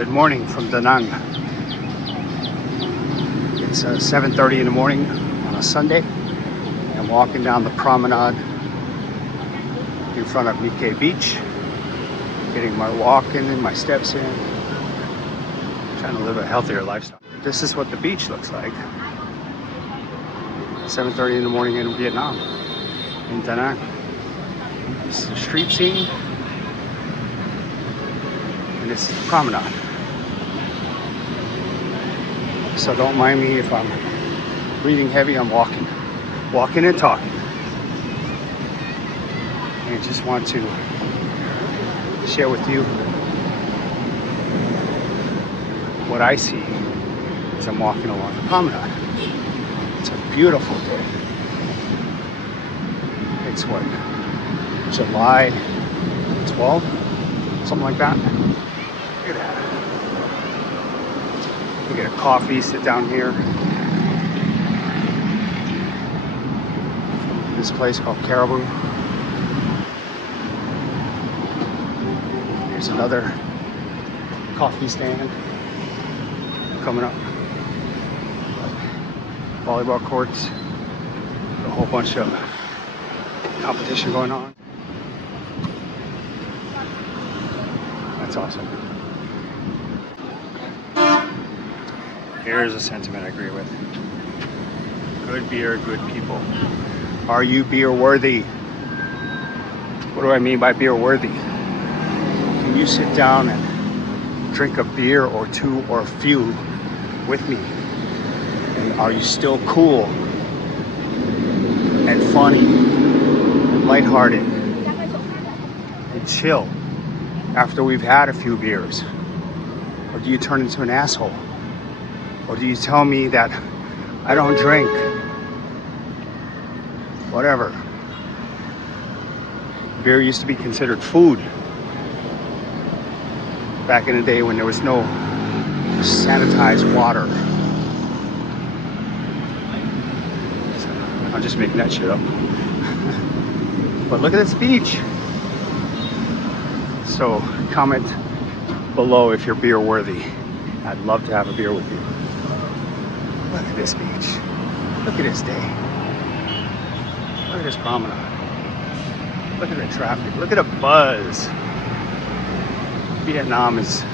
Good morning from Da Nang. It's 7:30 in the morning on a Sunday. I'm walking down the promenade in front of My Khe Beach, getting my walk in and my steps in, trying to live a healthier lifestyle. This is what the beach looks like. 7:30 in the morning in Vietnam, in Da Nang. This is the street scene, and this is the promenade. So don't mind me if I'm breathing heavy. I'm walking and talking. And I just want to share with you what I see as I'm walking along the promenade. It's a beautiful day. It's what, July 12th? Something like that. Look at that. We get a coffee, sit down here. This place called Caribou. There's another coffee stand coming up. Volleyball courts. A whole bunch of competition going on. That's awesome. Here's a sentiment I agree with. Good beer, good people. Are you beer worthy? What do I mean by beer worthy? Can you sit down and drink a beer or two or a few with me? And are you still cool and funny and lighthearted and chill after we've had a few beers? Or do you turn into an asshole? Or do you tell me that I don't drink? Whatever. Beer used to be considered food back in the day when there was no sanitized water. So, I'm just making that shit up. But look at this beach. So comment below if you're beer worthy. I'd love to have a beer with you. Look at this beach. Look at this day. Look at this promenade. Look at the traffic. Look at the buzz. Vietnam is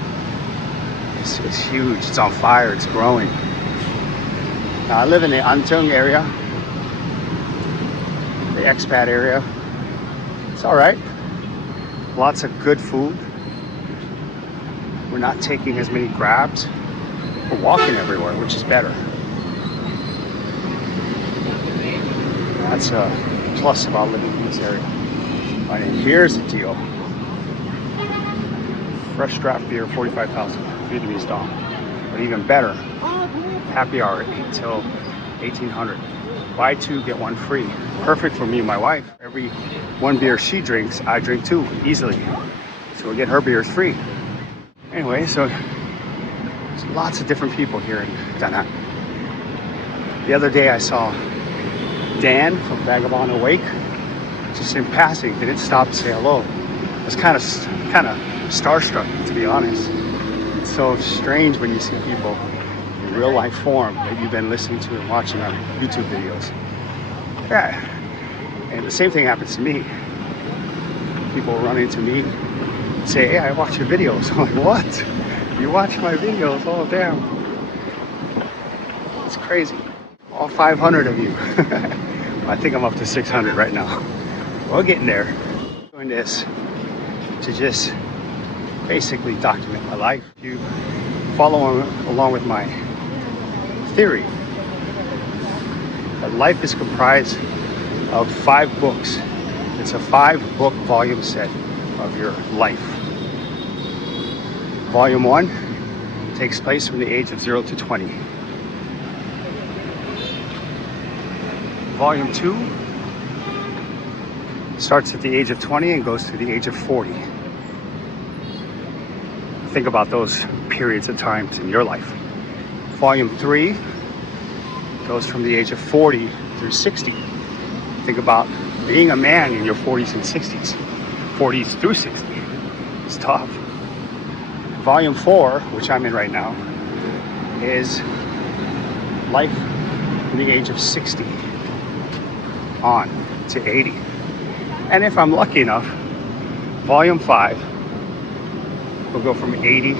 huge. It's on fire. It's growing. Now I live in the An Trung area, the expat area. It's all right. Lots of good food. We're not taking as many grabs. We're walking everywhere, which is better. That's a plus about living in this area. Right, and here's the deal. Fresh draft beer, 45,000 Vietnamese dong. But even better, happy hour 8 till 1800. Buy two, get one free. Perfect for me and my wife. Every one beer she drinks, I drink two, easily. So we get her beers free. Anyway, so there's lots of different people here in Da Nang. The other day I saw Dan from Vagabond Awake, just in passing, didn't stop to say hello. I was kind of starstruck, to be honest. It's so strange when you see people in real life form that you've been listening to and watching on YouTube videos. Yeah, and the same thing happens to me. People run into me and say, "Hey, I watch your videos." I'm like, "What? You watch my videos? Oh, damn." It's crazy. All 500 of you. I think I'm up to 600 right now. We're getting there. Doing this to just basically document my life. You follow along with my theory that life is comprised of 5 books. It's a 5-book volume set of your life. Volume 1 takes place from the age of 0 to 20. Volume 2 starts at the age of 20 and goes to the age of 40. Think about those periods of times in your life. Volume 3 goes from the age of 40 through 60. Think about being a man in your 40s and 60s. 40s through 60. It's tough. volume 4, which I'm in right now, is life from the age of 60 on to 80. And if I'm lucky enough, volume 5 will go from 80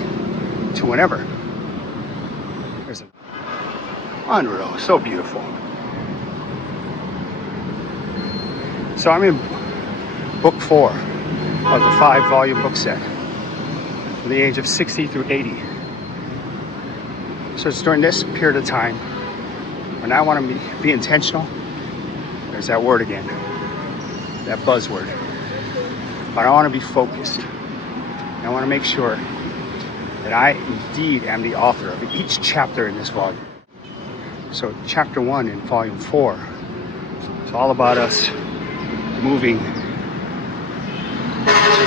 to whenever. There's an unreal, so beautiful. So I'm in book 4 of the 5-volume book set from the age of 60 through 80. So it's during this period of time when I want to be intentional. There's that word again, that buzzword. But I want to be focused. I want to make sure that I indeed am the author of each chapter in this volume. So chapter 1 in volume 4 is all about us moving to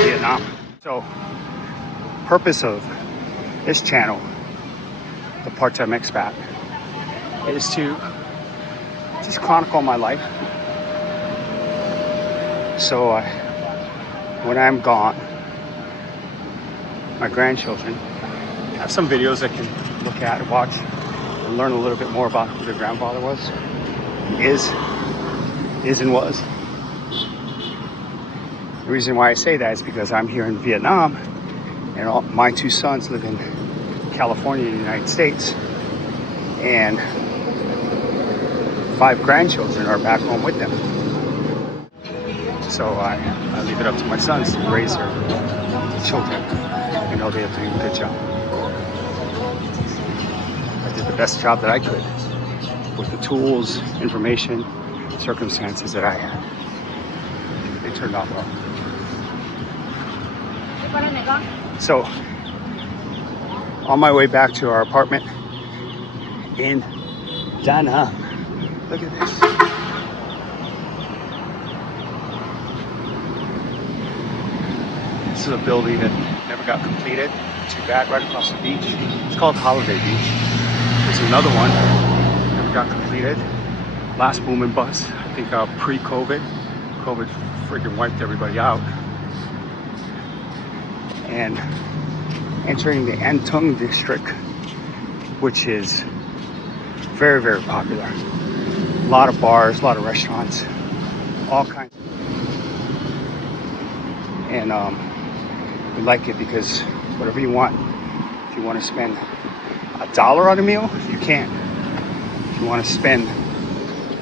Vietnam. So purpose of this channel, the Part-Time Expat, is to just chronicle my life. So when I'm gone, my grandchildren have some videos they can look at and watch and learn a little bit more about who their grandfather was, is and was. The reason why I say that is because I'm here in Vietnam and my 2 sons live in California in the United States, and 5 grandchildren are back home with them. So I leave it up to my sons to raise their children. I know they have to do a good job. I did the best job that I could with the tools, information, circumstances that I had. They turned out well. So on my way back to our apartment in Da Nang. Look at this. This is a building that never got completed. Too bad, right across the beach. It's called Holiday Beach. There's another one, never got completed. Last boom and bust, I think pre-COVID. COVID freaking wiped everybody out. And entering the An Thung district, which is very, very popular. A lot of bars, a lot of restaurants, all kinds. And we like it because whatever you want, if you want to spend $1 on a meal, you can. If you want to spend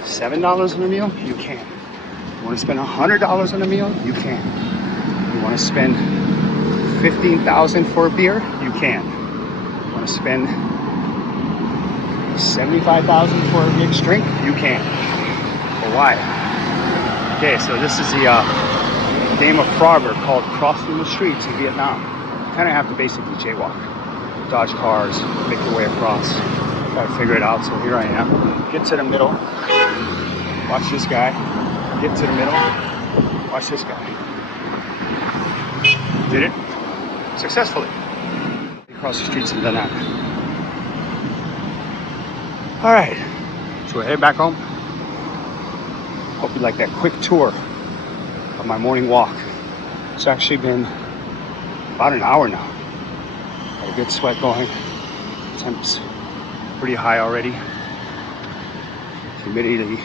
$7 on a meal, you can. If you want to spend $100 on a meal, you can. If you want to spend $15,000 for a beer, you can. If you want to spend $75,000 for a mixed drink, you can. But why? Okay, so this is the game of Frogger called Crossing the Streets in Vietnam. You kind of have to basically jaywalk, dodge cars, make your way across, try to figure it out. So here I am. Get to the middle. Watch this guy. Get to the middle. Watch this guy. Did it successfully. Across the streets in Da Nang. All right, so we're heading back home. Hope you like that quick tour of my morning walk. It's actually been about an hour now. Got a good sweat going. Temps pretty high already. Humidity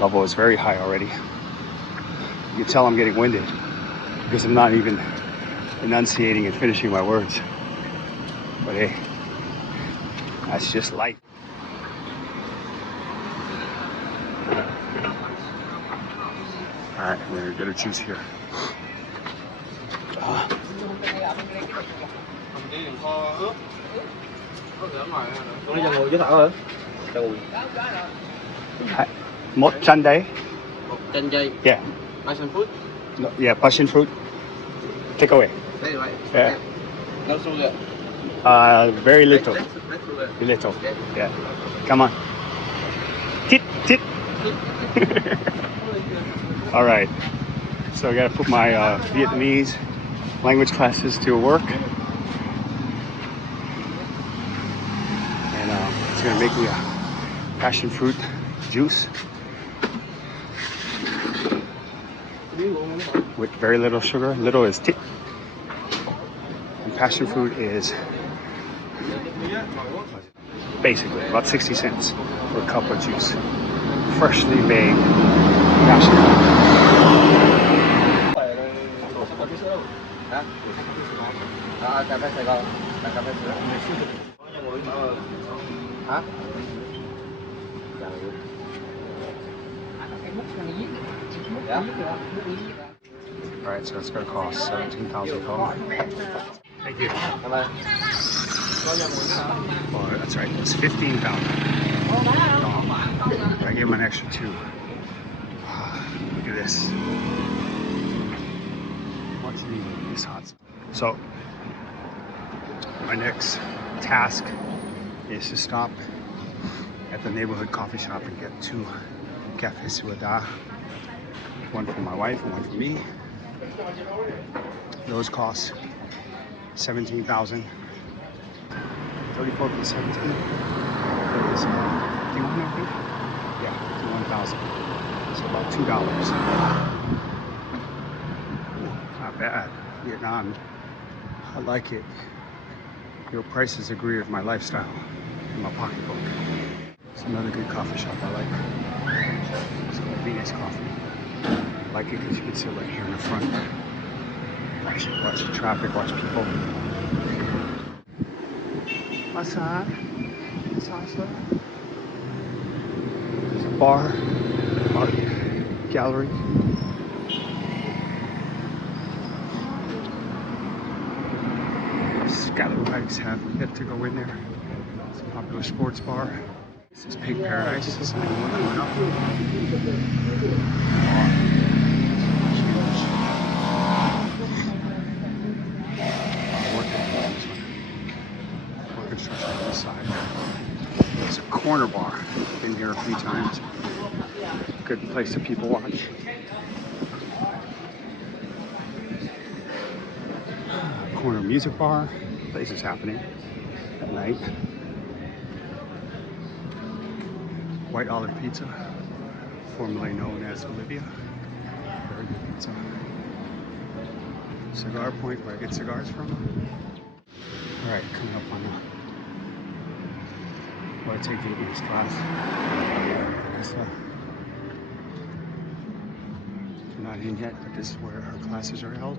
level is very high already. You can tell I'm getting winded because I'm not even enunciating and finishing my words. But hey, that's just life. All right, we're gonna get a juice here. Một chanh đấy. Chanh dây. Yeah. Passion fruit. No, yeah, passion fruit. Take away. Take away. Yeah. No sugar. Very little. Less sugar. Little. Yeah. Come on. Tit. All right. So I got to put my Vietnamese language classes to work. And it's going to make me a passion fruit juice with very little sugar. Little is tit. And passion fruit is basically about 60 cents for a cup of juice. Freshly made passion fruit. Alright, so it's going to cost 17,000 total. Thank you. Oh, that's right, it's 15,000. I gave him an extra 2. Look at this. What's needed? This hot. So, my next task is to stop at the neighborhood coffee shop and get 2 Cafe Suada. One for my wife and one for me. Those cost 17,000. 34 plus 17 is 51, I think. Yeah, 51,000. So about $2. Not bad. Vietnam, I like it. Your prices agree with my lifestyle and my pocketbook. It's another good coffee shop I like. It's called Venus Coffee. I like it because you can sit right here in the front. Watch the traffic, watch people. What's up? There's a bar, art gallery. Scallywags have yet to go in there. It's a popular sports bar. This is Pig Paradise. This is the new one coming up. More construction on this side. It's a corner bar. Been here a few times. Good place that people watch. Corner music bar. Place is happening at night. White Olive Pizza, formerly known as Olivia. Very good pizza. Cigar Point, where I get cigars from. Alright, coming up on where I take Vietnamese class. We're not in yet, but this is where her classes are held.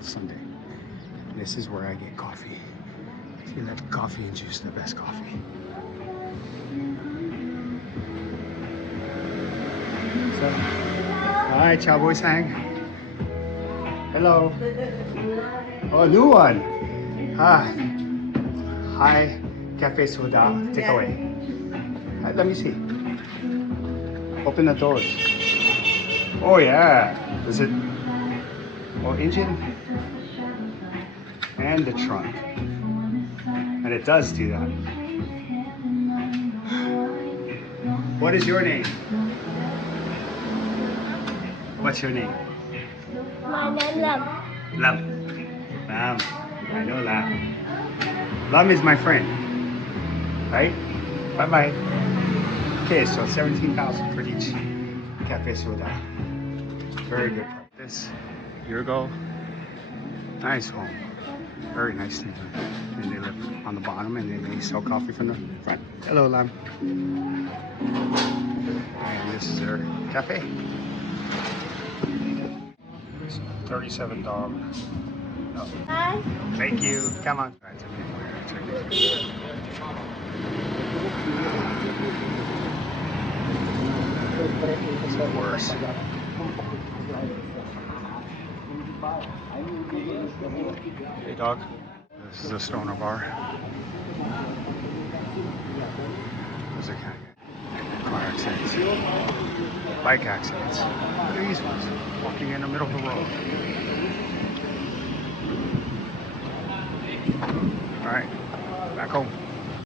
Sunday. This is where I get coffee. If you like coffee and juice, the best coffee. So, hi, chào buổi sáng. Hello. Oh, new one. Hi, Cafe Soda, takeaway. Let me see. Open the doors. Oh yeah. Is it? Oh, engine and the trunk. And it does do that. What is your name? What's your name? My name Lam. Lam. Lam. I know Lam. Lam is my friend. Right? Bye-bye. Okay, so 17,000 for each Cafe Soda. Very good price. A year ago, nice home. Very nicely done. And they live on the bottom and then they sell coffee from the front. Hello, Lam. And this is their cafe. $37. No. Hi. Thank you. Come on. All right, check it. Worse. Hey, dog. This is a stoner bar. There's a car accidents, bike accidents. Look at these ones walking in the middle of the road. All right, back home.